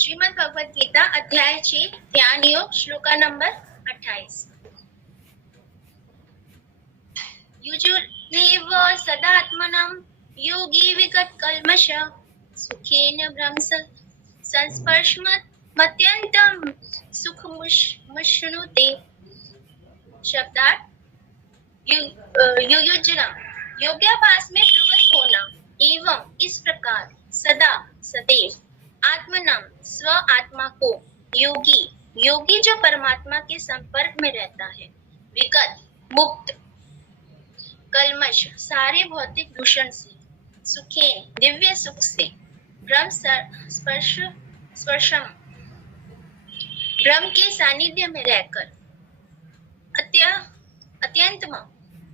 श्रीमद् भगवद गीता अध्याय 6 ध्यान योग श्लोका नंबर 28। युजुरेव सदात्मनं योगी विगत कल्मष सुखेन ब्रह्म संस्पर्शमत्यन्तं सुखमुष्णुते। शब्दार्थ युयुज्रम योगाभ्यास में प्रवृत्त होना एवं इस प्रकार सदा सदैव आत्मनम स्व आत्मा को योगी जो परमात्मा के संपर्क में रहता है, विगत मुक्त कल्मश सारे भौतिक दूषण से, सुखे दिव्य सुख से, ब्रह्म स्पर्शम ब्रह्म के सानिध्य में रहकर अत्यंतम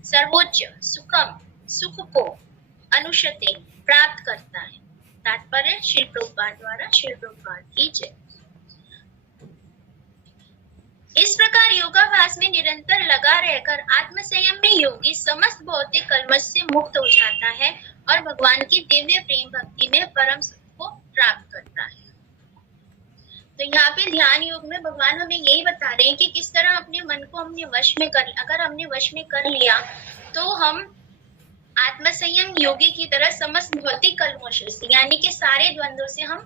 सर्वोच्च सुख को अनुशते प्राप्त करता है। तात्पर्य श्री प्रभुपाद द्वारा श्री प्रभुपाद की जय। इस प्रकार योगाभ्यास में निरंतर लगा रहकर आत्म संयम में योगी समस्त भौतिक कल्मश से मुक्त हो जाता है और भगवान की दिव्य प्रेम भक्ति में परम सुख को प्राप्त करता है। तो यहाँ पे ध्यान योग में भगवान हमें यही बता रहे हैं कि किस तरह अपने मन को हमने वश में अगर हमने वश में कर लिया तो हम आत्मसंयम योगी की तरह समस्त भौतिक कल्मशों से यानी कि सारे द्वंद्वों से हम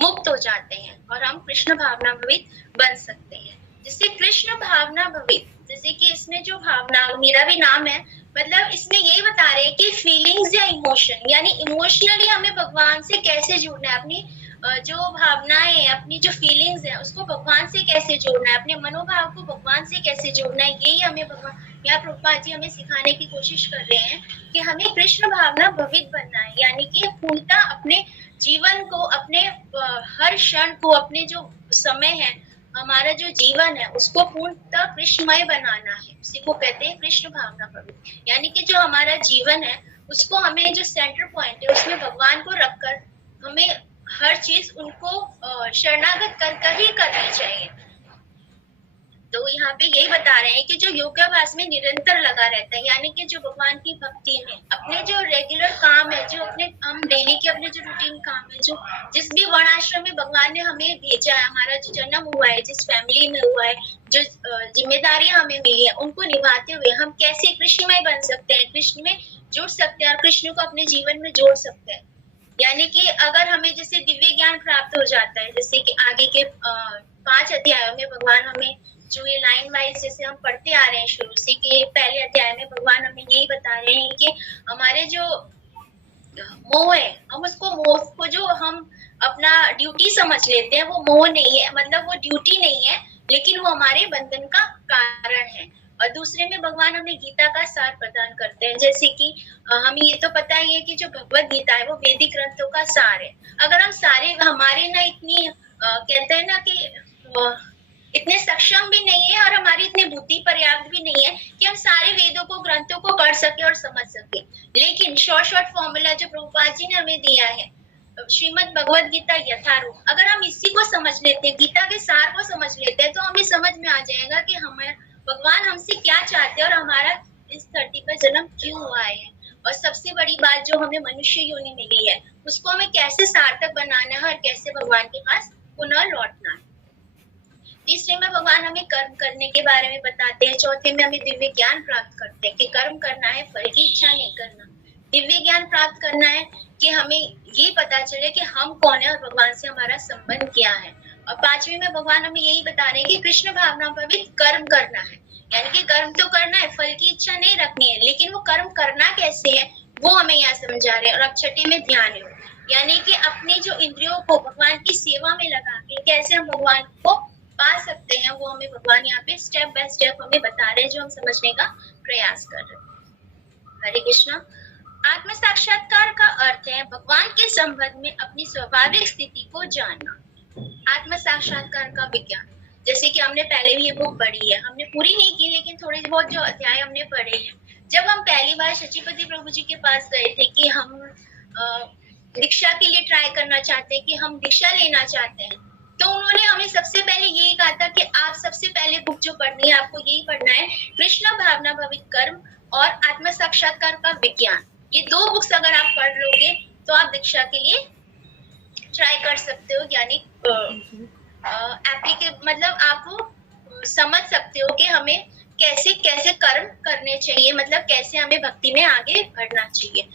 मुक्त हो जाते हैं और हम कृष्ण भावना भवित बन सकते हैं। जैसे कृष्ण भावना भवित, जैसे कि इसमें जो भावना मेरा भी नाम है, मतलब इसमें यही बता रहे हैं कि फीलिंग्स या इमोशन यानी इमोशनली हमें भगवान से कैसे जुड़ना है, अपनी जो भावनाएं अपनी जो फीलिंग्स है उसको भगवान से कैसे जोड़ना है, अपने मनोभाव को भगवान से कैसे जोड़ना है। यही हमें भगवान यहाँ प्रभुपाद जी हमें सिखाने की कोशिश कर रहे हैं कि हमें कृष्ण भावना भवित बनना है, यानी कि पूर्णतः अपने जीवन को, अपने हर क्षण को, अपने जो समय है, हमारा जो जीवन है उसको पूर्णतः कृष्णमय बनाना है। उसी को कहते हैं कृष्ण भावना भवित, यानी कि जो हमारा जीवन है उसको हमें जो सेंटर पॉइंट है उसमें भगवान को रखकर हमें हर चीज उनको शरणागत कर ही करनी चाहिए। तो यहाँ पे यही बता रहे हैं कि जो योगाभ्यास में निरंतर लगा रहता है, यानी कि जो भगवान की भक्ति में अपने जो रेगुलर काम है, जो अपने हम डेली के अपने जो रूटीन काम है, जो जिस भी वर्णाश्रम में भगवान ने हमें भेजा है, हमारा जो जन्म हुआ है, जिस फैमिली में हुआ है, जो जिम्मेदारियां हमें मिली है, उनको निभाते हुए हम कैसे कृष्णमय बन सकते हैं, कृष्ण में जुड़ सकते हैं और कृष्ण को अपने जीवन में जोड़ सकते हैं। यानी कि अगर हमें जैसे दिव्य ज्ञान प्राप्त हो जाता है, जैसे कि आगे के 5 अध्यायों में भगवान हमें जो ये लाइन वाइज जैसे हम पढ़ते आ रहे हैं शुरू से, कि पहले अध्याय में भगवान हमें यही बता रहे हैं कि हमारे जो मोह है, हम उसको मोह को जो हम अपना ड्यूटी समझ लेते हैं वो मोह नहीं है, मतलब वो ड्यूटी नहीं है, लेकिन वो हमारे बंधन का कारण है। और दूसरे में भगवान हमें गीता का सार प्रदान करते हैं, जैसे कि हमें ये तो पता ही है कि जो भगवत गीता है वो वैदिक ग्रंथों का सार है। अगर हम सारे हमारे ना इतनी कहते हैं ना कि इतने सक्षम भी नहीं है और हमारी इतनी बुद्धि पर्याप्त भी नहीं है कि हम सारे वेदों को, ग्रंथों को पढ़ सके और समझ सके, लेकिन शॉर्ट फॉर्मूला जो प्रभुपाद जी ने हमें दिया है, श्रीमद् भगवद गीता यथारूप, अगर हम इसी को समझ लेते हैं, गीता के सार को समझ लेते हैं, तो हमें समझ में आ जाएगा कि हमें भगवान हमसे क्या चाहते हैं और हमारा इस धरती पर जन्म क्यों हुआ है, और सबसे बड़ी बात जो हमें मनुष्य योनि मिली है उसको हमें कैसे सार्थक बनाना है और कैसे भगवान के पास पुनः लौटना है। तीसरे में भगवान हमें कर्म करने के बारे में बताते हैं। चौथे में हमें दिव्य ज्ञान प्राप्त करते हैं कि कर्म करना है, फल की इच्छा नहीं करना। दिव्य ज्ञान प्राप्त करना है कि हमें ये पता चले कि हम कौन है और भगवान से हमारा संबंध क्या है। और 5वें में भगवान हमें यही बता रहे हैं कि कृष्ण भावना भवित कर्म करना है, यानी कि कर्म तो करना है, फल की इच्छा नहीं रखनी है, लेकिन वो कर्म करना कैसे है वो हमें यहाँ समझा रहे हैं। और अब 6 में ध्यान है, यानी कि अपनी जो इंद्रियों को भगवान की सेवा में लगा के कैसे हम भगवान को पा सकते हैं, वो हमें भगवान यहाँ पे स्टेप बाय स्टेप हमें बता रहे हैं, जो हम समझने का प्रयास कर रहे हैं। हरे कृष्णा। आत्म साक्षात्कार का अर्थ है भगवान के संबंध में अपनी स्वाभाविक स्थिति को जानना। आत्म साक्षात्कार का विज्ञान, जैसे कि हमने पहले भी ये बुक पढ़ी है, हमने पूरी नहीं की लेकिन थोड़े बहुत जो अध्याय हमने पढ़े हैं। जब हम पहली बार शचीपति प्रभु जी के पास गए थे कि हम दीक्षा के लिए ट्राई करना चाहते हैं, कि हम दीक्षा लेना चाहते हैं, तो उन्होंने हमें सबसे पहले यही कहा था कि आप सबसे पहले बुक जो पढ़नी है आपको यही पढ़ना है, कृष्ण भावना भवित कर्म और आत्म साक्षात्कार का विज्ञान। ये 2 बुक्स अगर आप पढ़ लोगे तो आप दीक्षा के लिए ट्राई कर सकते हो, यानी मतलब आप समझ सकते हो कि हमें कैसे कैसे कर्म करने चाहिए, मतलब कैसे हमें भक्ति में आगे बढ़ना चाहिए।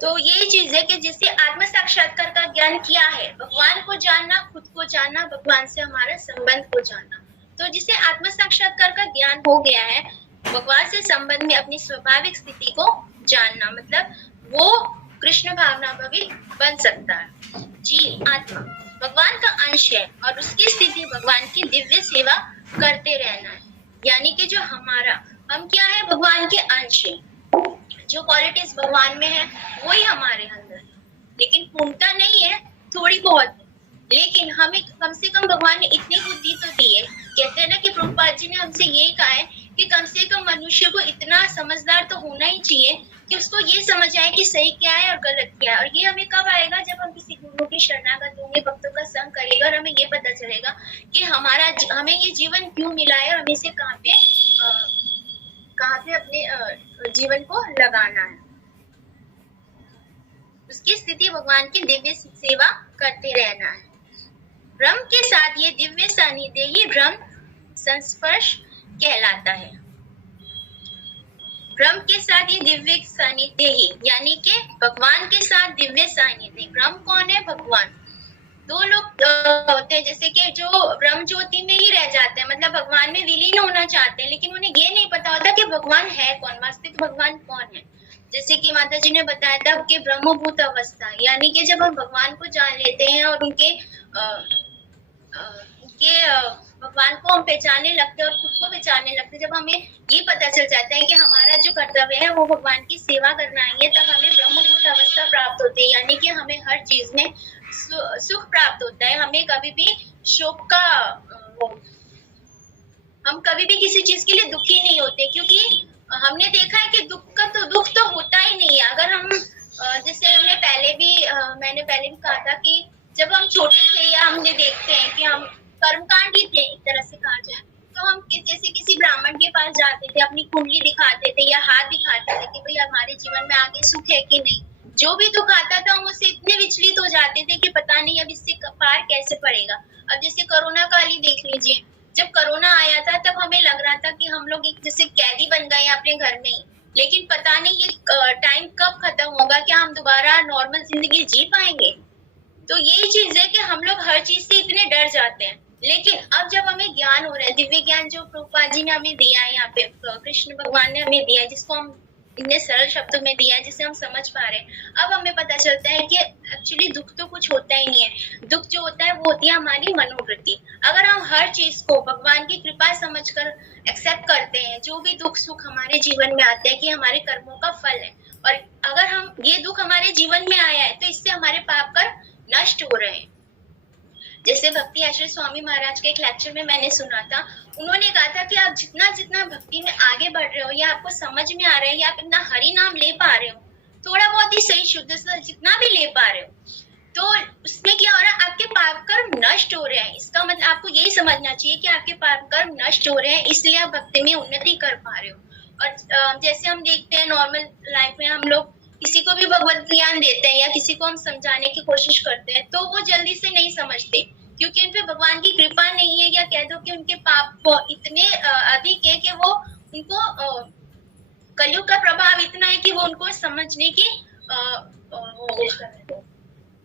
तो ये चीज है कि जिससे आत्म साक्षात्कार का ज्ञान क्या है, भगवान को जानना, खुद को जानना, भगवान से हमारा संबंध को जानना। तो जिसे आत्म साक्षात्कार का ज्ञान हो गया है, भगवान से संबंध में अपनी स्वाभाविक स्थिति को जानना, मतलब वो कृष्ण भावना भवित बन सकता है। जी, आत्मा भगवान का अंश है और उसकी स्थिति भगवान की दिव्य सेवा करते रहना है, यानी कि जो हम क्या है, भगवान के अंश है। जो क्वालिटीज भगवान में है वही हमारे अंदर है, लेकिन पूर्णता नहीं है, थोड़ी बहुत है। लेकिन हमें कम से कम भगवान ने इतनी बुद्धि तो दी है। कहते हैं ना कि प्रभुपाद जी ने हमसे यही कहा है कि कम से कम मनुष्य को इतना समझदार तो होना ही चाहिए कि उसको ये समझ आए कि सही क्या है और गलत क्या है। और ये हमें कब आएगा, जब हम किसी गुरु की शरणागत होंगे, भक्तों का संग करेगा और हमें ये पता चलेगा कि हमें ये जीवन क्यों मिला है और हमें इसे कहाँ पे अपने जीवन को लगाना है। उसकी स्थिति भगवान की दिव्य सेवा करते रहना है। ब्रह्म के साथ ये दिव्य सानिध्य ही ब्रह्म संस्पर्श कहलाता है। ब्रह्म के साथ ये दिव्य सानिध्य ही, यानी कि भगवान के साथ दिव्य सानिध्य। ब्रह्म कौन है? भगवान। दो लोग होते हैं, जैसे कि जो ब्रह्म ज्योति में ही रह जाते हैं, मतलब भगवान में विलीन होना चाहते हैं, लेकिन उन्हें ये नहीं पता होता कि भगवान है कौन, वास्तविक भगवान कौन है। जैसे कि माता जी ने बताया था कि ब्रह्मभूत अवस्था, यानी कि जब हम भगवान को जान लेते हैं और उनके भगवान को हम पहचानने लगते हैं और खुद को पहचानने लगते हैं, जब हमें ये पता चल जाता है कि हमारा जो कर्तव्य है वो भगवान की सेवा करना ही है, तब हमें ब्रह्मभूत अवस्था प्राप्त होती है, यानी कि हमें हर चीज में सुख प्राप्त होता है। हमें कभी भी शोक का हम कभी भी किसी चीज के लिए दुखी नहीं होते, क्योंकि हमने देखा है कि दुख तो होता ही नहीं है। अगर हम जैसे मैंने पहले भी कहा था कि जब हम छोटे थे या हमने देखते हैं कि हम कर्मकांड ही थे, एक तरह से कहा जाए, तो हम जैसे किसी ब्राह्मण के पास जाते थे, अपनी कुंडली दिखाते थे या हाथ दिखाते थे कि भाई हमारे जीवन में आगे सुख है कि नहीं। जो भी दुख आता था हम उससे इतने विचलित हो जाते थे कि पता नहीं अब इससे पार कैसे पड़ेगा। अब जैसे कोरोना काल ही देख लीजिए, जब कोरोना आया था तब हमें लग रहा था कि हम लोग एक जैसे कैदी बन गए अपने घर में ही, लेकिन पता नहीं ये टाइम कब खत्म होगा, क्या हम दोबारा नॉर्मल जिंदगी जी पाएंगे। तो यही चीज है कि हम लोग हर चीज से इतने डर जाते हैं, लेकिन अब जब हमें ज्ञान हो रहा है, दिव्य ज्ञान जो प्रभुपाद जी ने हमें दिया है, यहाँ पे कृष्ण भगवान ने हमें दिया है, जिसको हम इतने सरल शब्दों में दिया है, जिसे हम समझ पा रहे हैं, अब हमें पता चलता है कि एक्चुअली दुख तो कुछ होता ही नहीं है। दुख जो होता है वो होती है हमारी मनोवृत्ति। अगर हम हर चीज को भगवान की कृपा समझकर एक्सेप्ट करते हैं, जो भी दुख सुख हमारे जीवन में आते हैं कि हमारे कर्मों का फल है, और अगर हम ये दुख हमारे जीवन में आया है तो इससे हमारे पाप कर्म नष्ट हो रहे हैं। जैसे भक्ति आश्रय स्वामी महाराज के एक लेक्चर में मैंने सुना था, उन्होंने कहा था कि आप जितना जितना भक्ति में आगे बढ़ रहे हो, या आपको समझ में आ रहा है, या आप इतना हरि नाम ले पा रहे हो, थोड़ा बहुत ही सही शुद्ध से जितना भी ले पा रहे हो, तो उसमें क्या हो रहा है, आपके पाप कर्म नष्ट हो रहे हैं। इसका मतलब आपको यही समझना चाहिए कि आपके पाप कर्म नष्ट हो रहे हैं, इसलिए आप भक्ति में उन्नति कर पा रहे हो। और जैसे हम देखते हैं नॉर्मल लाइफ में, हम लोग किसी को भी भगवत ज्ञान देते हैं या किसी को हम समझाने की कोशिश करते हैं, तो वो जल्दी से नहीं समझते, क्योंकि उन पे भगवान की कृपा नहीं है, या कह दो कि उनके पाप इतने अधिक है कि वो उनको कलयुग का प्रभाव इतना है कि वो उनको समझने की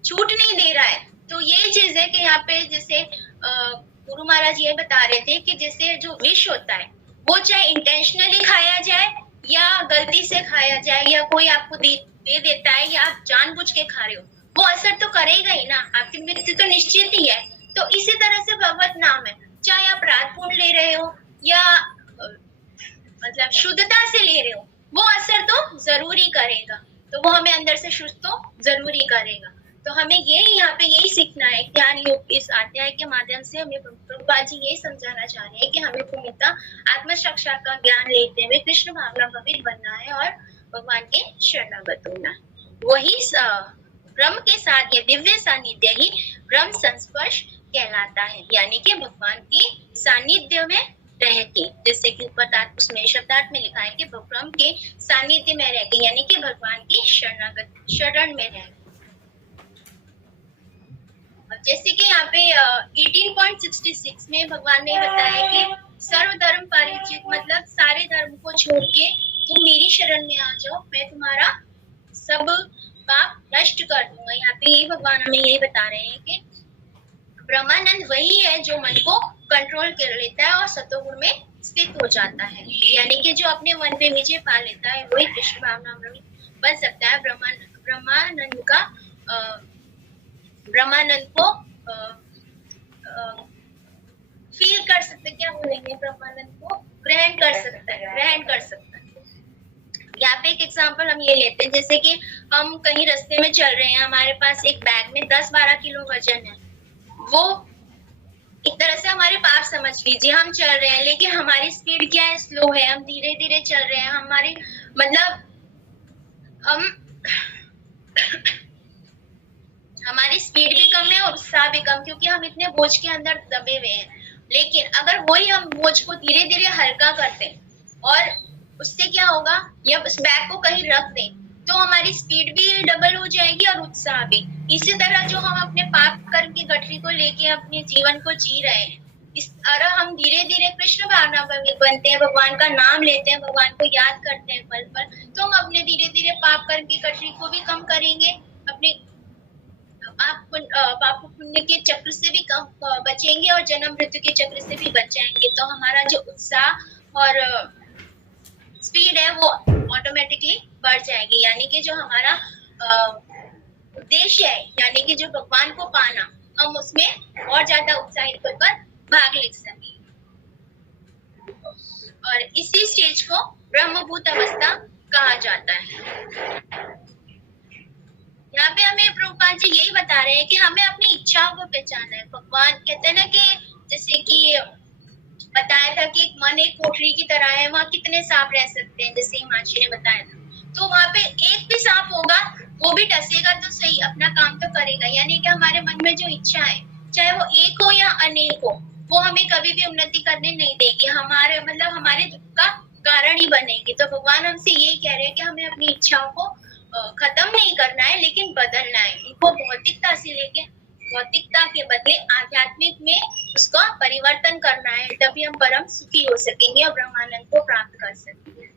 छूट नहीं दे रहा है। तो यही चीज है कि यहाँ पे जैसे गुरु महाराज ये बता रहे थे कि जैसे जो विष होता है वो चाहे इंटेंशनली खाया जाए या गलती से खाया जाए, या कोई आपको दे देता है या आप जानबूझ के खा रहे हो, वो असर तो करेगा ही ना, आपकी मृत्यु तो निश्चित ही है। तो इसी तरह से भगवत नाम है, चाहे आप रात पूर्ण ले रहे हो या मतलब शुद्धता से ले रहे हो, वो असर तो जरूर ही करेगा। तो वो हमें अंदर से शुद्ध तो जरूर ही करेगा। तो हमें यहाँ पे यही सीखना है। ज्ञान योग इस अध्याय के माध्यम से हमें प्रभुपाद जी यही समझाना चाह रहे हैं कि हमें पूर्णतः आत्म साक्षात्कार का ज्ञान लेते हुए कृष्ण भावना भवित बनना है और भगवान के शरणागत होना है। वही ब्रह्म के साथ ये दिव्य सानिध्य ही ब्रह्म संस्पर्श कहलाता है, यानी कि भगवान के सानिध्य में रह के, जैसे कि उसमें शब्दार्थ में लिखा है कि ब्रह्म के सानिध्य में रह के, यानी कि भगवान की शरण में रह के। जैसे कि यहाँ पे 18.66 में भगवान ने बताया कि सर्वधर्म परिचित, मतलब सारे धर्म को छोड़ के तुम मेरी शरण में आ जाओ, मैं तुम्हारा सब पाप नष्ट कर दूंगा। यहाँ पे यही भगवान हमें यही बता रहे हैं कि ब्रह्मानंद वही है जो मन को कंट्रोल कर लेता है और सतोगुण में स्थित हो जाता है, यानी कि जो अपने मन पे विजय पा लेता है वही कृष्ण भावनामृत बन सकता है। ब्रह्मानंद का ब्रह्मानंद को फील कर सकते, क्या बोलेंगे, ब्रह्मानंद को ग्रहण कर सकता है। यहाँ पे एक एग्जांपल हम ये लेते हैं, जैसे कि हम कहीं रास्ते में चल रहे हैं, हमारे पास एक बैग में 10-12 किलो वजन है, वो एक तरह से हमारे पाप समझ लीजिए। हम चल रहे हैं लेकिन हमारी स्पीड क्या है, स्लो है, हम धीरे धीरे चल रहे हैं, हमारी मतलब हमारी स्पीड भी कम है और उत्साह भी कम, क्योंकि हम इतने बोझ के अंदर दबे हुए हैं। लेकिन अगर वही हम बोझ को धीरे धीरे हल्का करते हैं और उससे क्या होगा, जब उस बैग को कहीं रख दें तो हमारी स्पीड भी डबल हो जाएगी और उत्साह भी। इसी तरह जो हम अपने पाप कर्म की गठरी को लेके अपने जीवन को जी रहे हैं, इस तरह हम धीरे धीरे कृष्ण भावना बनते हैं, भगवान का नाम लेते हैं, भगवान को याद करते हैं पल पल, तो हम अपने धीरे धीरे पाप कर्म की गठरी को भी कम करेंगे, अपने पाप पुण्य के चक्र से भी कम बचेंगे और जन्म मृत्यु के चक्र से भी बच जाएंगे। तो हमारा जो उत्साह और स्पीड है वो ऑटोमेटिकली बढ़ जाएगी, यानी कि जो हमारा उद्देश्य है, यानी कि जो भगवान को पाना, हम उसमें और ज्यादा उत्साहित होकर भाग ले सकें। और इसी स्टेज को ब्रह्मभूत अवस्था कहा जाता है। यहाँ पे हमें प्रभुपाद जी यही बता रहे हैं कि हमें अपनी इच्छाओं को पहचानना है। भगवान कहते हैं ना कि जैसे कि बताया था कि एक मन एक कोठरी की तरह है, वहाँ कितने सांप रह सकते हैं, जैसे हिमांशी ने बताया था, तो वहाँ पे एक भी सांप होगा वो भी डसेगा तो सही, अपना काम तो करेगा। यानी कि हमारे मन में जो इच्छा है, चाहे वो एक हो या अनेक हो, वो हमें कभी भी उन्नति करने नहीं देगी, हमारे मतलब हमारे दुख का कारण ही बनेगी। तो भगवान हमसे यही कह रहे हैं कि हमें अपनी इच्छाओं को खत्म नहीं करना है, लेकिन बदलना है, इनको भौतिकता से लेके भौतिकता के बदले आध्यात्मिक में उसका परिवर्तन करना है, तभी हम परम सुखी हो सकेंगे और ब्रह्मानंद को प्राप्त कर सकेंगे।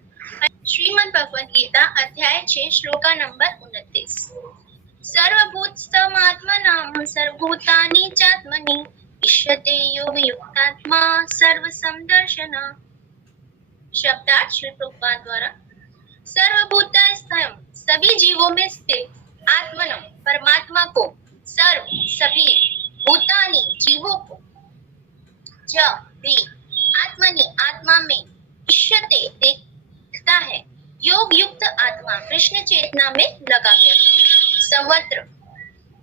श्रीमद् भगवद गीता अध्याय 6 श्लोका नंबर 29। सर्वभूतस्थमात्मनां सर्वभूतानि चात्मनि इष्यते योग युक्तात्मा सर्वसमदर्शन। शब्दार्थ श्री प्रभुपाद द्वारा। सर्वभूतस्थम सभी जीवों में स्थित, आत्मनम परमात्मा को, सर्व सभी, भूतानि जीवों को, च भी आत्मनि आत्मा में, इष्यते देखता है, योग युक्त आत्मा कृष्ण चेतना में लगा व्यक्ति, सर्वत्र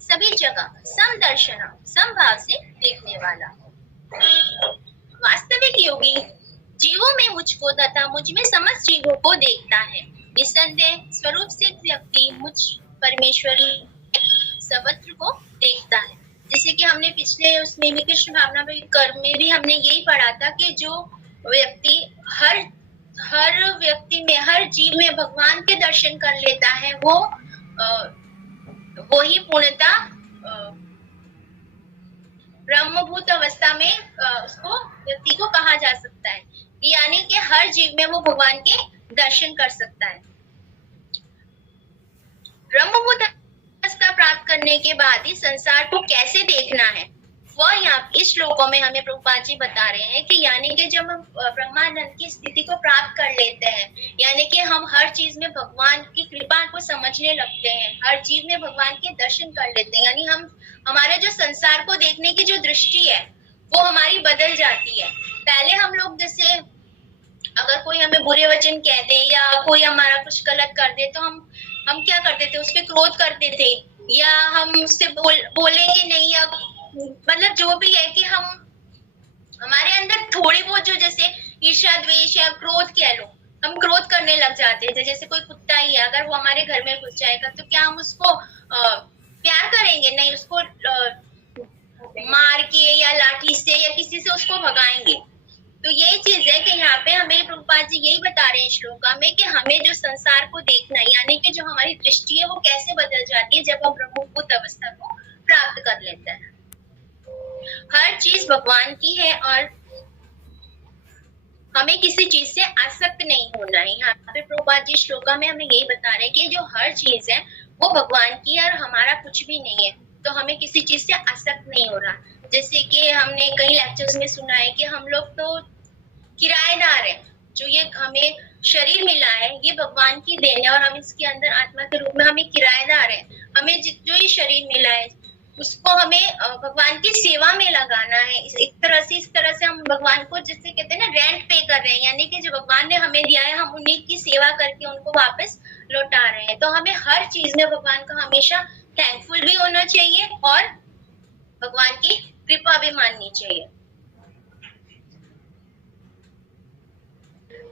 सभी जगह, समदर्शन समभाव से देखने वाला। वास्तविक योगी जीवों में मुझको तथा मुझ में समस्त जीवों को देखता है। निसंदेह स्वरूप से व्यक्ति मुझ परमेश्वरी सर्वत्र को देखता है। जैसे कि हमने पिछले उसमें भी कृष्ण भावना कर्म में भी हमने यही पढ़ा था कि जो व्यक्ति हर व्यक्ति में, हर जीव में भगवान के दर्शन कर लेता है, वो ही पूर्णता ब्रह्मभूत अवस्था में उसको व्यक्ति को कहा जा सकता है, यानी कि हर जीव में वो भगवान के दर्शन कर सकता है। ब्रह्मभूत अवस्था प्राप्त करने के बाद ही संसार को कैसे देखना है, वह यहाँ इस श्लोकों में हमें प्रभुपाद जी बता रहे हैं कि यानी कि जब हम ब्रह्मानंद की स्थिति को प्राप्त कर लेते हैं, यानी कि हम हर चीज में भगवान की कृपा को समझने लगते हैं, हर जीव में भगवान के दर्शन कर लेते हैं, यानी हम हमारे जो संसार को देखने की जो दृष्टि है वो हमारी बदल जाती है। पहले हम लोग जैसे अगर कोई हमें बुरे वचन कह दे या कोई हमारा कुछ गलत कर दे तो हम क्या करते थे, उस पर क्रोध करते थे, या हम उससे बोलेंगे नहीं, या मतलब जो भी है कि हम हमारे अंदर थोड़ी बहुत जो जैसे ईर्ष्या द्वेष या क्रोध कह लो, हम क्रोध करने लग जाते थे। जैसे कोई कुत्ता ही है, अगर वो हमारे घर में घुस जाएगा तो क्या हम उसको प्यार करेंगे? नहीं, उसको मार के या लाठी से या किसी से उसको भगाएंगे। तो यही चीज है कि यहाँ पे हमें प्रभुपाद जी यही बता रहे हैं श्लोका में कि हमें जो संसार को देखना, यानी कि जो हमारी दृष्टि है वो कैसे बदल जाती है जब हम ब्रह्मभूत अवस्था को प्राप्त कर लेते हैं। हर चीज भगवान की है और हमें किसी चीज से आसक्त नहीं होना है। यहाँ पे प्रभुपाद जी श्लोका में हमें यही बता रहे हैं कि जो हर चीज है वो भगवान की है और हमारा कुछ भी नहीं है, तो हमें किसी चीज से आसक्त नहीं हो रहा। जैसे कि हमने कई लेक्चर्स में सुना है कि हम लोग तो किराएदार है, जो ये हमें शरीर मिला है ये भगवान की देन है और हम इसके अंदर आत्मा के रूप में हमें किराएदार है। हमें जो ये शरीर मिला है उसको हमें भगवान की सेवा में लगाना है। इस तरह से हम भगवान को जिससे कहते हैं ना रेंट पे कर रहे हैं, यानी कि जो भगवान ने हमें दिया है हम उन्हीं की सेवा करके उनको वापस लौटा रहे हैं। तो हमें हर चीज में भगवान का हमेशा थैंकफुल भी होना चाहिए और भगवान की कृपा भी माननी चाहिए।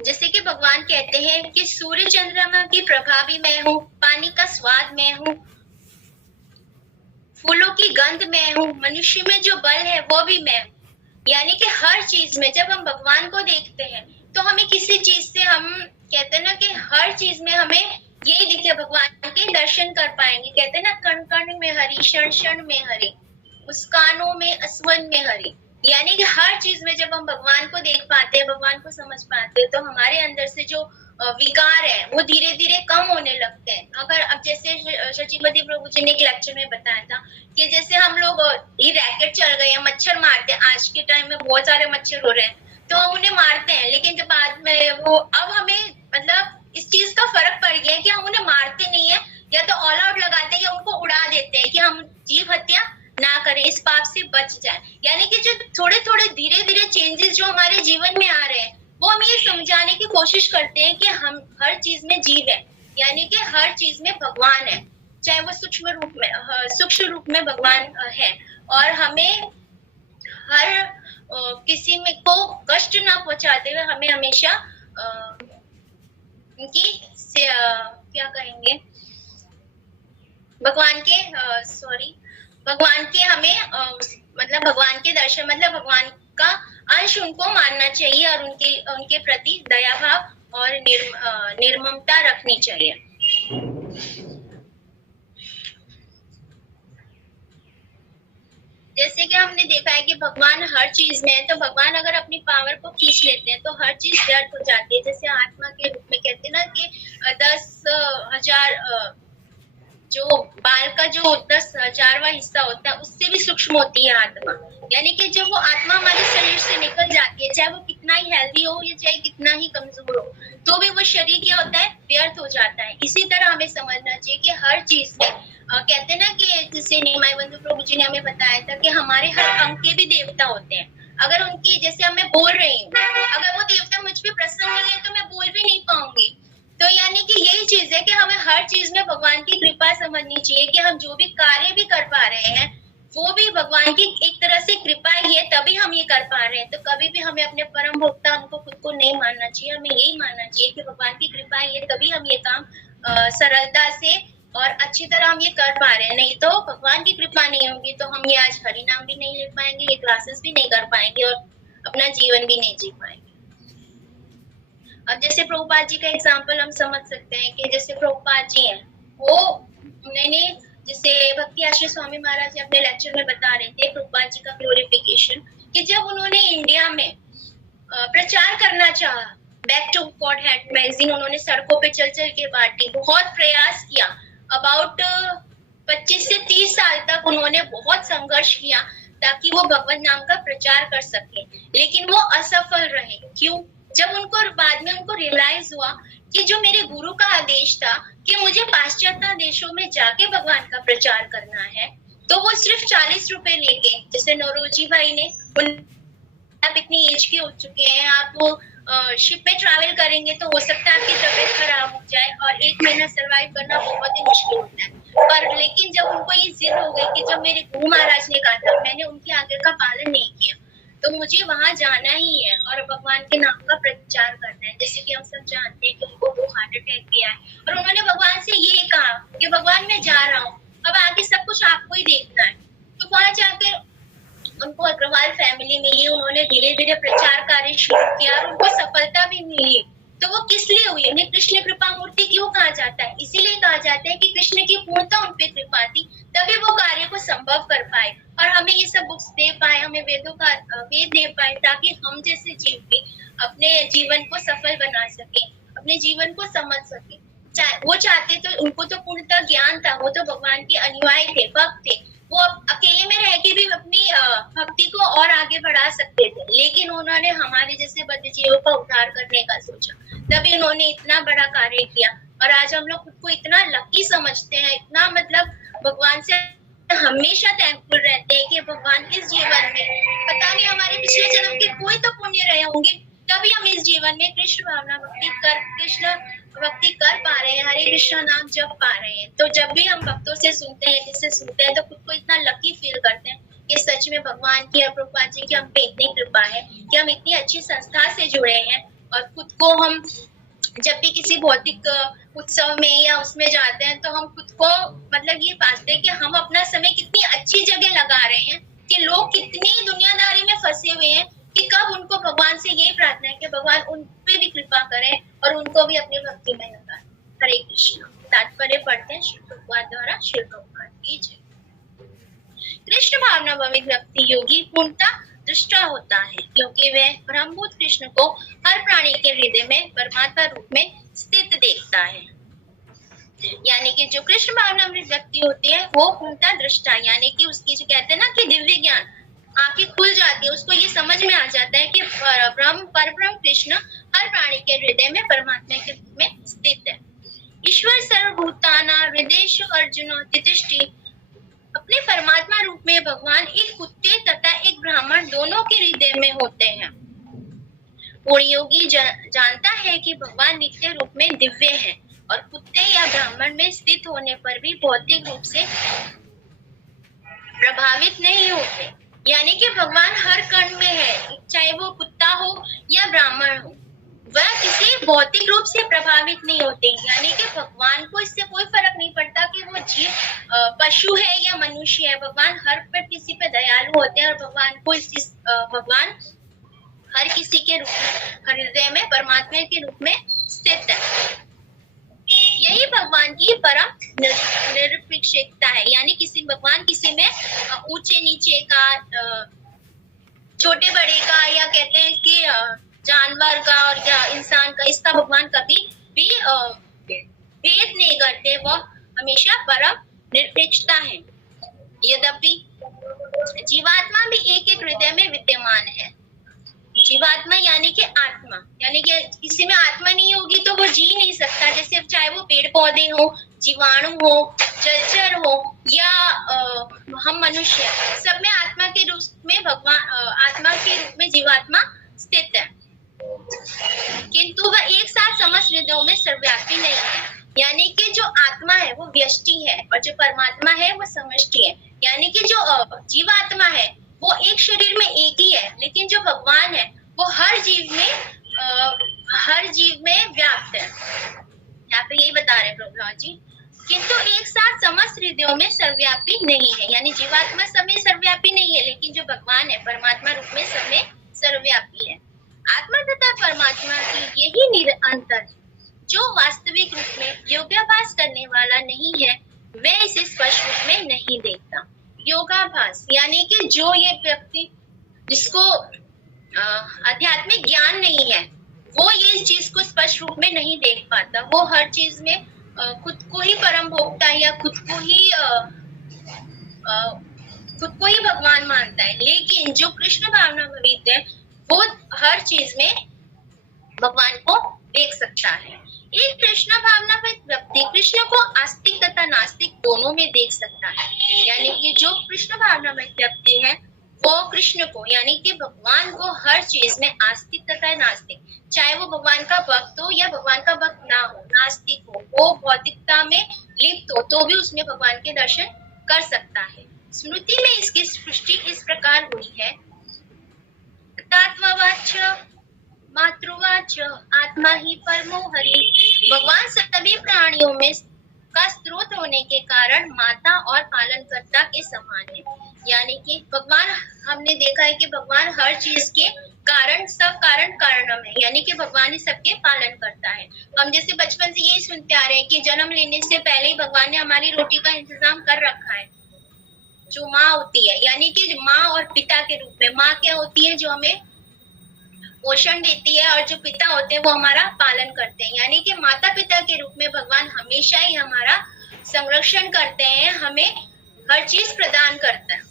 जैसे कि भगवान कहते हैं कि सूर्य चंद्रमा की प्रभा भी मैं हूँ, पानी का स्वाद मैं हूँ, फूलों की गंध मैं हूँ, मनुष्य में जो बल है वो भी मैं हूँ। यानी कि हर चीज में जब हम भगवान को देखते हैं तो हमें किसी चीज से, हम कहते हैं ना कि हर चीज में हमें यही दिखे, भगवान के दर्शन कर पाएंगे। कहते हैं ना कण कण में हरि, क्षण क्षण में हरि, मुस्कानों में अस्वन में हरि। यानी कि हर चीज में जब हम भगवान को देख पाते हैं, भगवान को समझ पाते हैं, तो हमारे अंदर से जो विकार है वो धीरे धीरे कम होने लगते हैं। अगर अब जैसे शचीपति प्रभु जी ने एक लेक्चर में बताया था कि जैसे हम लोग ये रैकेट चल गए हैं, मच्छर मारते हैं, आज के टाइम में बहुत सारे मच्छर हो रहे हैं तो हम उन्हें मारते हैं, लेकिन जब बाद में वो अब हमें मतलब इस चीज का फर्क पड़ गया है कि हम उन्हें मारते नहीं है, या तो ऑल आउट लगाते हैं या उनको उड़ा देते हैं कि हम जीव हत्या ना करें, इस पाप से बच जाए। यानी कि जो थोड़े थोड़े धीरे धीरे चेंजेस जो हमारे जीवन में आ रहे हैं वो हम ये समझाने की कोशिश करते हैं कि हम हर चीज में जीव है, यानी कि हर चीज में भगवान है, चाहे वो सूक्ष्म रूप में भगवान है। और हमें हर किसी में को कष्ट ना पहुंचाते हुए हमें हमेशा उनकी क्या कहेंगे भगवान के हमें मतलब भगवान के दर्शन, मतलब भगवान का अंश उनको मानना चाहिए और उनके प्रति दया भाव और निर्ममता रखनी चाहिए। जैसे कि हमने देखा है कि भगवान हर चीज में है, तो भगवान अगर अपनी पावर को खींच लेते हैं तो हर चीज व्यर्थ हो जाती है। जैसे आत्मा के रूप में कहते हैं ना कि 10,000 जो बाल का जो 10,000वां हिस्सा होता है उससे भी सूक्ष्म होती है आत्मा। यानी कि जब वो आत्मा हमारे शरीर से निकल जाती है, चाहे वो कितना ही हेल्दी हो या चाहे कितना ही कमजोर हो, तो भी वो शरीर क्या होता है, व्यर्थ हो जाता है। इसी तरह हमें समझना चाहिए कि हर चीज में कहते हैं ना कि जैसे नीमाई बंधु प्रभु जी ने हमें बताया था कि हमारे हर अंग के भी देवता होते हैं। अगर उनकी, जैसे मैं बोल रही हूँ, अगर वो देवता मुझ पे प्रसन्न नहीं है तो मैं बोल भी नहीं पाऊंगी। तो यानी कि यही चीज है कि हमें हर चीज में भगवान की कृपा समझनी चाहिए कि हम जो भी कार्य भी कर पा रहे हैं वो भी भगवान की एक तरह से कृपा ही है, तभी हम ये कर पा रहे हैं। तो कभी भी हमें अपने परम भोक्ता हमको खुद को नहीं मानना चाहिए, हमें यही मानना चाहिए कि भगवान की कृपा ही है, तभी हम ये काम सरलता से और अच्छी तरह हम ये कर पा रहे हैं। नहीं तो भगवान की कृपा नहीं होगी तो हम ये आज हरि नाम भी नहीं ले पाएंगे, ये क्लासेस भी नहीं कर पाएंगे और अपना जीवन भी नहीं जी पाएंगे। अब जैसे प्रभुपाद जी का एग्जाम्पल हम समझ सकते हैं कि जैसे प्रभुपाद जी हैं, वो उन्होंने जैसे भक्ति आश्रय स्वामी महाराज जी अपने लेक्चर में बता रहे थे प्रभुपाद जी का ग्लोरिफिकेशन, कि जब उन्होंने इंडिया में प्रचार करना चाहा, back to Godhead magazine उन्होंने सड़कों पे चल चल के बांटी, बहुत प्रयास किया, अबाउट 25 से 30 साल तक उन्होंने बहुत संघर्ष किया ताकि वो भगवत नाम का प्रचार कर सके, लेकिन वो असफल रहे। क्यों? जब उनको बाद में उनको रियलाइज हुआ कि जो मेरे गुरु का आदेश था कि मुझे पाश्चात्य देशों में जाके भगवान का प्रचार करना है, तो वो सिर्फ 40 रुपए लेके, जैसे नौरोजी भाई ने, आप इतनी एज के हो चुके हैं, आप वो शिप में ट्रैवल करेंगे तो हो सकता है आपकी तबीयत खराब हो जाए और 1 महीना सरवाइव करना बहुत ही मुश्किल होता है। पर लेकिन जब उनको ये जिद हो गई कि जब मेरे गुरु महाराज ने कहा था, मैंने उनके आज्ञा का पालन नहीं किया, तो मुझे वहां जाना ही है और भगवान के नाम का प्रचार करना है। जैसे कि हम सब जानते हैं कि उनको 2 हार्ट अटैक किया है और उन्होंने भगवान से ये कहा कि भगवान मैं जा रहा हूँ, अब आगे सब कुछ आपको ही देखना है। तो वहां जाकर उनको अग्रवाल फैमिली मिली, उन्होंने धीरे धीरे प्रचार कार्य शुरू किया और उनको सफलता भी मिली। तो वो किस लिए हुई? उन्हें कृष्ण कृपा मूर्ति क्यों कहा जाता है? इसीलिए कहा जाता है कि कृष्ण की पूर्णता उन पे कृपा थी तभी वो कार्य को संभव कर पाए और हमें ये सब बुक्स दे पाए, हमें वेद दे पाए, ताकि हम जैसे जीव भी अपने जीवन को सफल बना सके, अपने जीवन को समझ सके। वो चाहते तो, उनको तो पूर्णतः ज्ञान था, वो तो भगवान के अनुयायी थे, भक्त थे, वो अकेले में रह के भी अपनी भक्ति को और आगे बढ़ा सकते थे, लेकिन उन्होंने हमारे जैसे बद्ध जीवों का उद्धार करने का सोचा, तभी उन्होंने इतना बड़ा कार्य किया। और आज हम लोग खुद को इतना लकी समझते हैं, इतना मतलब भगवान से हमेशा थैंकफुल रहते हैं कि भगवान इस जीवन में, पता नहीं हमारे पिछले जन्म के कोई तो पुण्य रहे होंगे, तभी हम इस जीवन में कृष्ण भावना भक्ति कर पा रहे हैं, हरे कृष्णा नाम जप पा रहे हैं। तो जब भी हम भक्तों से सुनते हैं, किससे सुनते हैं, तो खुद को इतना लकी फील करते हैं कि सच में भगवान की और प्रभुपाद जी की हम पे इतनी कृपा है कि हम इतनी अच्छी संस्था से जुड़े हैं। और खुद को हम जब भी किसी भौतिक उत्सव में या उसमें जाते हैं, तो हम खुद को मतलब ये पाते हैं कि हम अपना समय कितनी अच्छी जगह लगा रहे हैं, कि लोग कितनी दुनियादारी में फंसे हुए हैं, कि कब उनको भगवान से यही प्रार्थना है कि भगवान उन पे भी कृपा करें और उनको भी अपनी भक्ति में लगाएं। हरे कृष्ण। तात्पर्य पढ़ते हैं श्री प्रभुपाद द्वारा। श्री प्रभुपाद की जय। कृष्ण भावना भवित भक्ति योगी पूर्णतः दृष्टा होता है, क्योंकि वह ब्रह्मभूत कृष्ण को हर प्राणी के हृदय में परमात्मा रूप में स्थित देखता है। यानी कि जो कृष्ण भावना में व्यक्ति होती है वो पूर्णतः दृष्टा, यानी कि उसकी जो कहते हैं ना कि दिव्य ज्ञान, आंखें खुल जाती है, उसको ये समझ में आ जाता है कि परब्रह्म कृष्ण हर प्राणी के हृदय में परमात्मा के रूप में स्थित है। ईश्वर सर्वभूताना हृदयेषु अर्जुन तिष्ठति। अपने परमात्मा रूप में भगवान एक कुत्ते तथा एक ब्राह्मण दोनों के हृदय में होते हैं। पूर्ण योगी जानता है कि भगवान नित्य रूप में दिव्य है और कुत्ते या ब्राह्मण में स्थित होने पर भी भौतिक रूप से प्रभावित नहीं होते। यानी कि भगवान हर कण में है, चाहे वो कुत्ता हो या ब्राह्मण हो, वह किसी भौतिक रूप से प्रभावित नहीं होते। यानी कि भगवान को इससे कोई फर्क नहीं पड़ता कि वो जीव पशु है या मनुष्य है, भगवान हर पर किसी पे दयालु होते हैं और भगवान हर किसी के रूप में, हृदय में परमात्मा के रूप में स्थित है। यही भगवान की परम निरपेक्षता है, यानी भगवान किसी में ऊंचे नीचे का, छोटे बड़े का, या कहते हैं कि जानवर का और या इंसान का, इसका भगवान कभी भी भेद नहीं करते, वो हमेशा परम निरपेक्षता है। यद्यपि जीवात्मा भी एक हृदय में विद्यमान है। जीवात्मा यानी कि आत्मा, यानी कि किसी में आत्मा नहीं होगी तो वो जी नहीं सकता। जैसे चाहे वो पेड़ पौधे हो, जीवाणु हो, जलचर हो या हम मनुष्य, सब में आत्मा के रूप में आत्मा के रूप में जीवात्मा स्थित है, किंतु वह एक साथ समस्त हृदयों में सर्वव्यापी नहीं है। यानी कि जो आत्मा है वो व्यष्टि है और जो परमात्मा है वो समष्टि है। यानी कि जो जीवात्मा है वो एक शरीर में एक ही है, लेकिन जो भगवान है वो हर जीव में व्याप्त है। यहाँ पे यही बता रहे हैं प्रभुपाद जी, किंतु एक साथ समस्त हृदयों में सर्वव्यापी नहीं है। यानी जीवात्मा सब में सर्वव्यापी नहीं है, लेकिन जो भगवान है परमात्मा रूप में सब में सर्वव्यापी है। आत्मा तथा परमात्मा की यही अंतर है। जो वास्तविक रूप में योगाभ्यास करने वाला नहीं है वह इसे स्पष्ट रूप में नहीं देखता। योगाभ्यास यानी कि जो ये व्यक्ति जिसको आध्यात्मिक ज्ञान नहीं है वो ये चीज को स्पष्ट रूप में नहीं देख पाता। वो हर चीज में खुद को ही परम भोक्ता या खुद को ही भगवान मानता है। लेकिन जो कृष्ण भावना भवित है वो हर चीज में भगवान को देख सकता है। एक कृष्ण भावना व्यक्ति कृष्ण को आस्तिक तथा नास्तिक दोनों में देख सकता है। यानी कि जो कृष्ण भावना व्यक्ति है वो कृष्ण को यानी कि भगवान को हर चीज में आस्तिक तथा नास्तिक, चाहे वो भगवान का भक्त हो या भगवान का भक्त ना हो, नास्तिक हो, वो भौतिकता में लिप्त हो, तो भी उसमें भगवान के दर्शन कर सकता है। स्मृति में इसकी सृष्टि इस प्रकार हुई है। तत्ववाच मातृवाच आत्मा ही परमो हरि। भगवान सभी प्राणियों में का स्रोत होने के कारण माता और पालनकर्ता के समान है। यानी कि भगवान, हमने देखा है कि भगवान हर चीज के कारण, सब कारण कारणम है, यानी कि भगवान ही सबके पालन करता है। हम जैसे बचपन से यही सुनते आ रहे हैं कि जन्म लेने से पहले ही भगवान ने हमारी रोटी का इंतजाम कर रखा है, जो माँ होती है, यानी कि माँ और पिता के रूप में। माँ क्या होती है? जो हमें पोषण देती है, और जो पिता होते हैं वो हमारा पालन करते हैं। यानी कि माता पिता के रूप में भगवान हमेशा ही हमारा संरक्षण करते हैं, हमें हर चीज प्रदान करता है।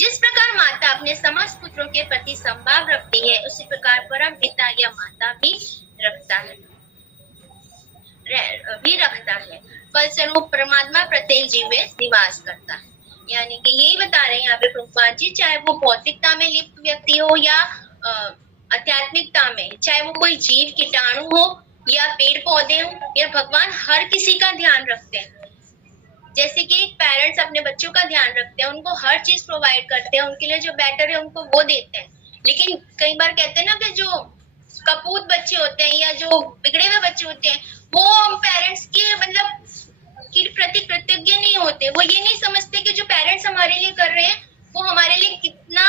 जिस प्रकार माता अपने समस्त पुत्रों के प्रति संभाव रखती है, उसी प्रकार परम पिता या माता भी रखता है। फलस्वरूप परमात्मा प्रत्येक जीव में निवास करता है। यानी कि यही बता रहे हैं यहाँ पे प्रभुपाद जी, चाहे वो भौतिकता में लिप्त व्यक्ति हो या आध्यात्मिकता में, चाहे वो कोई जीव कीटाणु हो या पेड़ पौधे हो, या भगवान हर किसी का ध्यान रखते हैं। जैसे कि पेरेंट्स अपने बच्चों का ध्यान रखते हैं, उनको हर चीज प्रोवाइड करते हैं, उनके लिए जो बेटर है उनको वो देते हैं। लेकिन कई बार कहते हैं ना कि जो कपूत बच्चे होते हैं या जो बिगड़े हुए बच्चे होते हैं, वो पेरेंट्स के मतलब के प्रति कृतज्ञ नहीं होते। वो ये नहीं समझते कि जो पेरेंट्स हमारे लिए कर रहे हैं वो हमारे लिए कितना,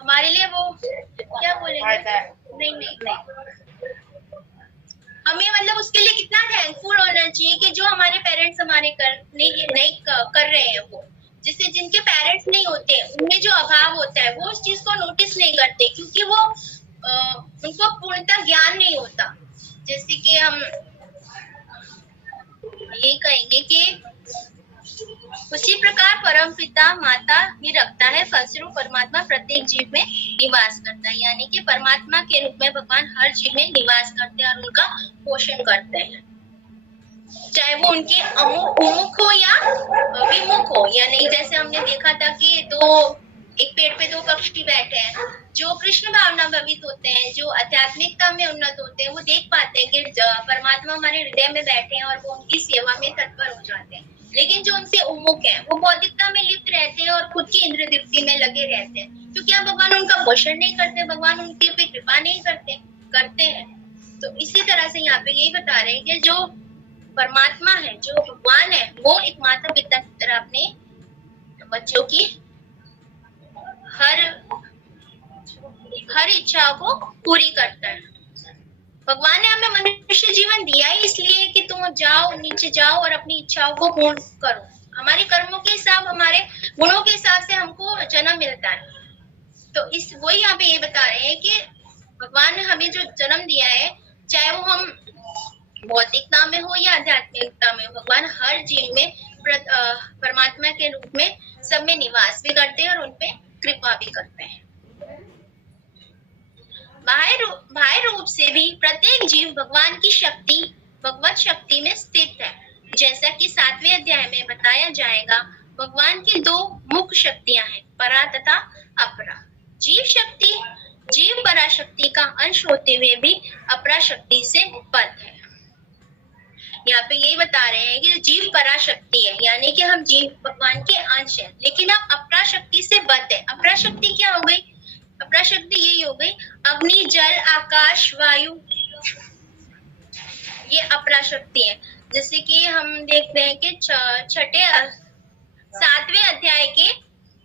हमारे लिए वो क्या बोलेंगे, नहीं हमें मतलब उसके लिए कितना थैंकफुल होना चाहिए कि जो हमारे पेरेंट्स हमारे नहीं कर रहे हैं। वो जैसे जिनके पेरेंट्स नहीं होते, उनमें जो अभाव होता है वो उस चीज को नोटिस नहीं करते, क्योंकि वो उनको पूर्णतः ज्ञान नहीं होता। जैसे कि हम ये कहेंगे कि उसी प्रकार परम पिता माता भी रखता है, फलस्वरूप परमात्मा प्रत्येक जीव में निवास करता है। यानी कि परमात्मा के रूप में भगवान हर जीव में निवास करते हैं और उनका पोषण करते हैं, चाहे वो उनके उन्मुख हो या विमुख हो। यानी जैसे हमने देखा था कि एक पेड़ पे दो पक्षी बैठे हैं, जो कृष्ण भावना भवित होते हैं, जो आध्यात्मिकता में उन्नत होते हैं, वो देख पाते हैं कि परमात्मा हमारे हृदय में बैठे हैं और वो उनकी सेवा में तत्पर हो जाते हैं। लेकिन जो उनसे उन्मुख है वो बौद्धिकता में लिप्त रहते हैं और खुद की इंद्र तृप्ति में लगे रहते हैं, क्योंकि अब भगवान उनका पोषण नहीं करते, भगवान उनके पे कृपा नहीं करते हैं। तो इसी तरह से यहाँ पे यही बता रहे हैं कि जो परमात्मा है, जो भगवान है, वो एक माता पिता की तरह अपने बच्चों की हर इच्छा को पूरी करता है। भगवान ने हमें मनुष्य जीवन दिया ही इसलिए कि तुम जाओ, नीचे जाओ और अपनी इच्छाओं को पूर्ण करो। हमारे कर्मों के हिसाब, हमारे गुणों के हिसाब से हमको जन्म मिलता है। तो वही यहाँ पे ये बता रहे हैं कि भगवान ने हमें जो जन्म दिया है, चाहे वो हम भौतिकता में हो या आध्यात्मिकता में हो, भगवान हर जीव में परमात्मा के रूप में सब में निवास भी करते हैं और उनपे कृपा भी करते हैं। बाह्य रूप से भी प्रत्येक जीव भगवान की शक्ति, भगवत शक्ति में स्थित है। जैसा कि 7वें अध्याय में बताया जाएगा, भगवान की दो मुख्य शक्तियां हैं, परा तथा अपरा। जीव पराशक्ति का अंश होते हुए भी अपरा शक्ति से बद्ध है। यहाँ पे यही बता रहे हैं कि जीव पराशक्ति है, यानी कि हम जीव भगवान के अंश हैं, लेकिन हम अपरा शक्ति से बद्ध है। अपरा शक्ति क्या हो गई? अपरा शक्ति यही हो गई, अग्नि, जल, आकाश, वायु, ये अपरा शक्ति है। जैसे कि हम देखते हैं कि 7वें अध्याय के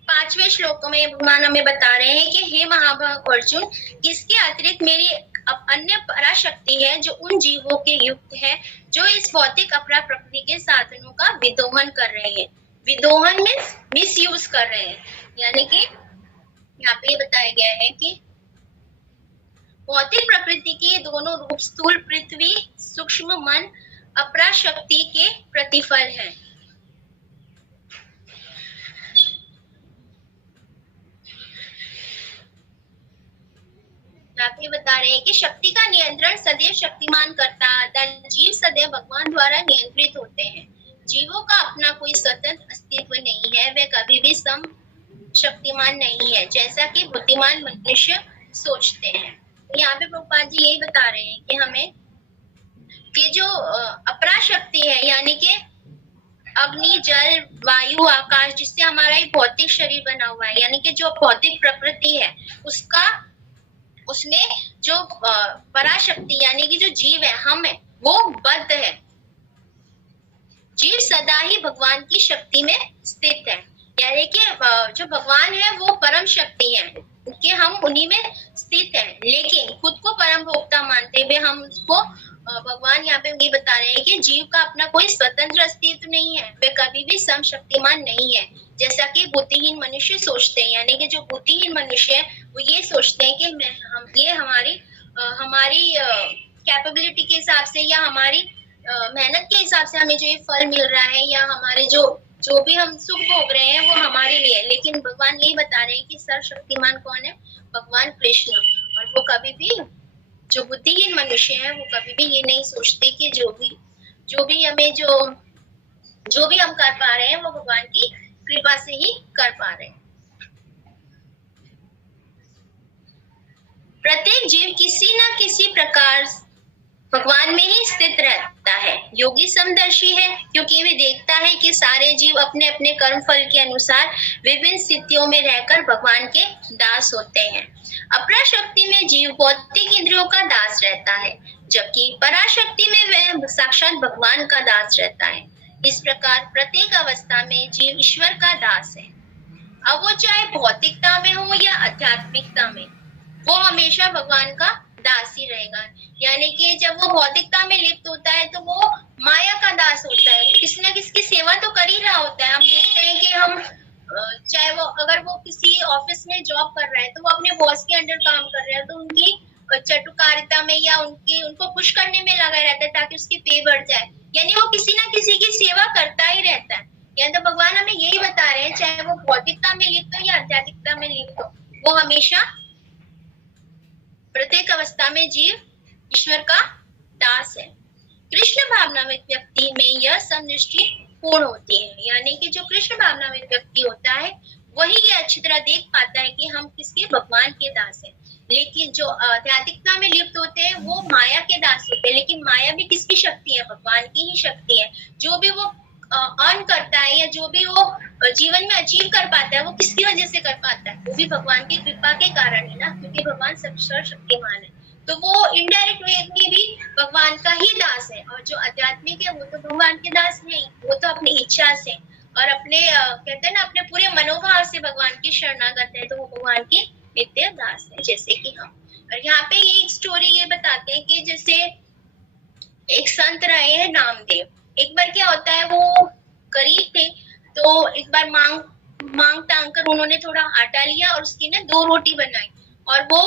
5वें श्लोक में भगवान हमें बता रहे हैं कि हे महाभाग अर्जुन, किसके अतिरिक्त मेरी अन्य पराशक्ति है जो उन जीवों के युक्त है जो इस भौतिक अपरा प्रकृति के साधनों का विदोहन कर रहे हैं। विदोहन मीन्स मिसयूज कर रहे हैं, यानी कि यहाँ पे बताया गया है कि भौतिक प्रकृति के दोनों रूप, स्थूल पृथ्वी, सूक्ष्म मन, अपरा शक्ति के प्रतिफल है। यहाँ पे बता रहे हैं कि शक्ति का नियंत्रण सदैव शक्तिमान करता है, जीव सदैव भगवान द्वारा नियंत्रित होते हैं। जीवों का अपना कोई स्वतंत्र अस्तित्व नहीं है, वे कभी भी सम शक्तिमान नहीं है, जैसा कि बुद्धिमान मनुष्य सोचते हैं। यहाँ पे प्रभुपाद जी यही बता रहे हैं कि हमें कि जो अपरा शक्ति है, यानी कि अग्नि, जल, वायु, आकाश, जिससे हमारा ये भौतिक शरीर बना हुआ है, यानी कि जो भौतिक प्रकृति है, उसमें जो पराशक्ति यानी कि जो जीव है, हम है, वो बद्ध है। जीव सदा ही भगवान की शक्ति में स्थित है, यानी कि जो भगवान है वो परम शक्ति है, कि हम उन्हीं में स्थित है, लेकिन खुद को परम भोक्ता मानते हुए हम उसको भगवान यहाँ पे ये बता रहे हैं कि जीव का अपना कोई स्वतंत्र अस्तित्व नहीं है, वे कभी भी समशक्तिमान नहीं है, जैसा कि बुद्धिहीन मनुष्य सोचते हैं। यानी कि जो बुद्धिहीन मनुष्य है वो ये सोचते हैं कि ये हमारी कैपेबिलिटी के हिसाब से या हमारी मेहनत के हिसाब से हमें जो ये फल मिल रहा है या हमारे जो भी हम सुख भोग रहे हैं वो हमारे लिए है। लेकिन भगवान यही बता रहे हैं कि सर्वशक्तिमान कौन है? भगवान कृष्ण। और वो कभी भी, जो बुद्धिहीन मनुष्य है वो कभी भी ये नहीं सोचते कि जो भी हम कर पा रहे हैं वो भगवान की कृपा से ही कर पा रहे हैं। प्रत्येक जीव किसी न किसी प्रकार भगवान में ही स्थित रहता है। योगी समदर्शी है क्योंकि वे देखता है कि सारे जीव अपने अपने कर्म फल के अनुसार विभिन्न स्थितियों में रहकर भगवान के दास होते हैं। अपराशक्ति में जीव भौतिक इंद्रियों का दास रहता है, जबकि पराशक्ति में वह साक्षात भगवान का दास रहता है। इस प्रकार प्रत्येक अवस्था में जीव ईश्वर का दास है। अब वो चाहे भौतिकता में हो या आध्यात्मिकता में, वो हमेशा भगवान का दास ही रहेगा। यानी कि जब वो भौतिकता में लिप्त होता है तो वो माया का दास होता है, किसी न किसी की सेवा तो कर ही रहा होता है। हम देखते हैं कि हम चाहे अगर वो किसी ऑफिस में जॉब कर रहा है तो वो अपने बॉस के अंडर काम कर रहा है, तो उनकी चटुकारिता में या उनको खुश करने में लगा रहता है ताकि उसकी पे बढ़ जाए। यानी वो किसी न किसी की सेवा करता ही रहता है। यानी तो भगवान हमें यही बता रहे हैं, चाहे वो भौतिकता में लिप्त हो या आध्यात्मिकता में लिप्त हो, वो हमेशा प्रत्येक अवस्था में जीव ईश्वर का दास है। कृष्ण भावनावित व्यक्ति में यह समदृष्टि पूर्ण होती है। यानी कि जो कृष्ण भावनावित व्यक्ति होता है वही ये अच्छी तरह देख पाता है कि हम किसके, भगवान के दास हैं। लेकिन जो आध्यात्मिकता में लिप्त होते हैं वो माया के दास होते हैं। लेकिन माया भी किसकी शक्ति है? भगवान की ही शक्ति है। जो भी वो अर्न करता है या जो भी वो जीवन में अचीव कर पाता है वो किसकी वजह से कर पाता है? वो भी भगवान की कृपा के कारण है ना, क्योंकि भगवान सर्वशक्तिमान है। तो वो इनडायरेक्ट वे में भी भगवान का ही दास है। और जो आध्यात्मिक है वो तो भगवान के दास नहीं, वो तो अपनी इच्छा से और अपने कहते हैं ना अपने पूरे मनोभाव से भगवान की शरणागत है, तो वो भगवान के नित्य दास है, जैसे कि हम। और यहाँ पे ये एक स्टोरी ये बताते हैं कि जैसे एक संत रहे हैं नामदेव। एक बार क्या होता है, वो गरीब थे तो एक बार मांग टांग कर उन्होंने थोड़ा आटा लिया और उसकी ना 2 रोटी बनाई और वो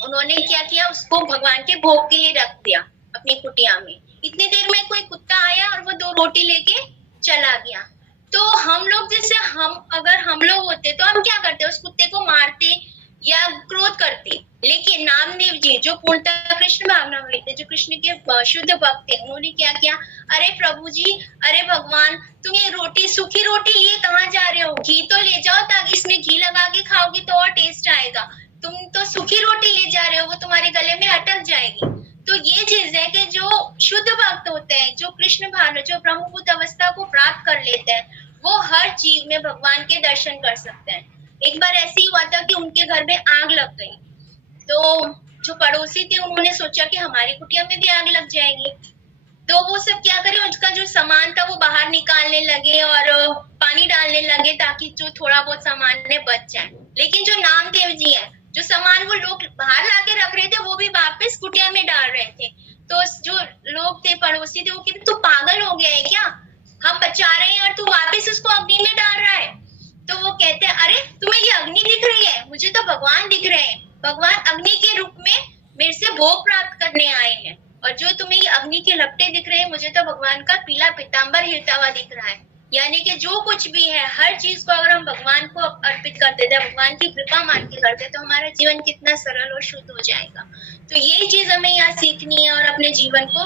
उन्होंने क्या किया, उसको भगवान के भोग के लिए रख दिया अपनी कुटिया में। इतनी देर में कोई कुत्ता आया और वो 2 रोटी लेके चला गया। तो हम लोग जैसे अगर हम लोग होते तो हम क्या करते, उस कुत्ते को मारते या क्रोध करते। लेकिन नामदेव जी जो पूर्णतः कृष्ण भावना में थे, जो कृष्ण के शुद्ध भक्त थे, उन्होंने क्या किया, अरे प्रभु जी, अरे भगवान, तुम ये सूखी रोटी लिए कहाँ जा रहे हो? घी तो ले जाओ, ताकि इसमें घी लगा के खाओगे तो और टेस्ट आएगा। तुम तो सूखी रोटी ले जा रहे हो, वो तुम्हारे गले में अटक जाएगी। तो ये चीज है कि जो शुद्ध भक्त होते हैं, जो कृष्ण भावना, जो ब्रह्मभूत अवस्था को प्राप्त कर लेते हैं, वो हर चीज में भगवान के दर्शन कर सकते हैं। एक बार ऐसे ही हुआ था कि उनके घर में आग लग गई, तो जो पड़ोसी थे उन्होंने सोचा कि हमारी कुटिया में भी आग लग जाएगी। तो वो सब क्या करे, उसका जो सामान था वो बाहर निकालने लगे और पानी डालने लगे ताकि जो थोड़ा बहुत सामान में बच जाए। लेकिन जो नामदेव जी है, जो सामान वो लोग बाहर लाके रख रहे थे वो भी वापस कुटिया में डाल रहे थे। तो जो लोग थे, पड़ोसी थे, वो कहते तू पागल हो गया है क्या? हम बचा रहे हैं और तू वापस उसको अग्नि में डाल रहा है। तो वो कहते हैं, अरे तुम्हें ये अग्नि दिख रही है, मुझे तो भगवान दिख रहे हैं। भगवान अग्नि के रूप में मेरे से भोग प्राप्त करने आए हैं, और जो तुम्हें ये अग्नि के लपटे दिख रहे हैं, मुझे तो भगवान का पीला पीताम्बर हिलता हुआ दिख रहा है। यानी कि जो कुछ भी है, हर चीज को अगर हम भगवान को अर्पित कर देते हैं, भगवान की कृपा मान के करते हैं, तो हमारा जीवन कितना सरल और शुद्ध हो जाएगा। तो यही चीज हमें यहाँ सीखनी है और अपने जीवन को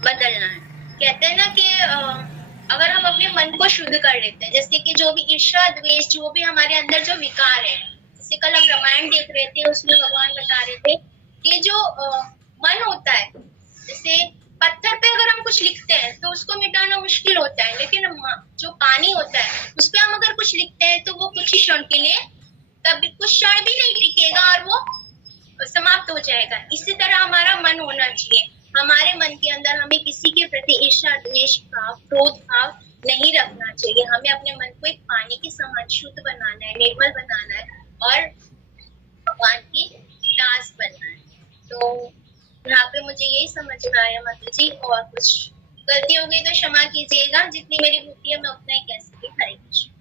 बदलना है। कहते हैं ना कि अगर हम अपने मन को शुद्ध कर लेते हैं, जैसे कि जो भी ईर्ष्या द्वेष, जो भी हमारे अंदर जो विकार है, जैसे कल हम रामायण देख रहे थे, उसमें भगवान बता रहे थे कि जो मन होता है, जैसे पत्थर पे अगर हम कुछ लिखते हैं तो उसको मिटाना मुश्किल होता है, लेकिन जो पानी होता है उस पे हम अगर कुछ लिखते हैं तो वो कुछ ही क्षण के लिए, तब कुछ क्षण भी नहीं टिकेगा और वो समाप्त हो जाएगा। इसी तरह हमारा मन होना चाहिए। हमारे मन के अंदर हमें किसी के प्रति ईर्ष्या द्वेष भाव, क्रोध भाव नहीं रखना चाहिए। हमें अपने मन को एक पानी के समान शुद्ध बनाना है, निर्मल बनाना है और भगवान की दास बनना है। तो यहाँ पे मुझे यही समझ में आया माता जी, और कुछ गलती हो गई तो क्षमा कीजिएगा, जितनी मेरी बुद्धि है मैं उतना ही कह सकी। हरे कृष्ण।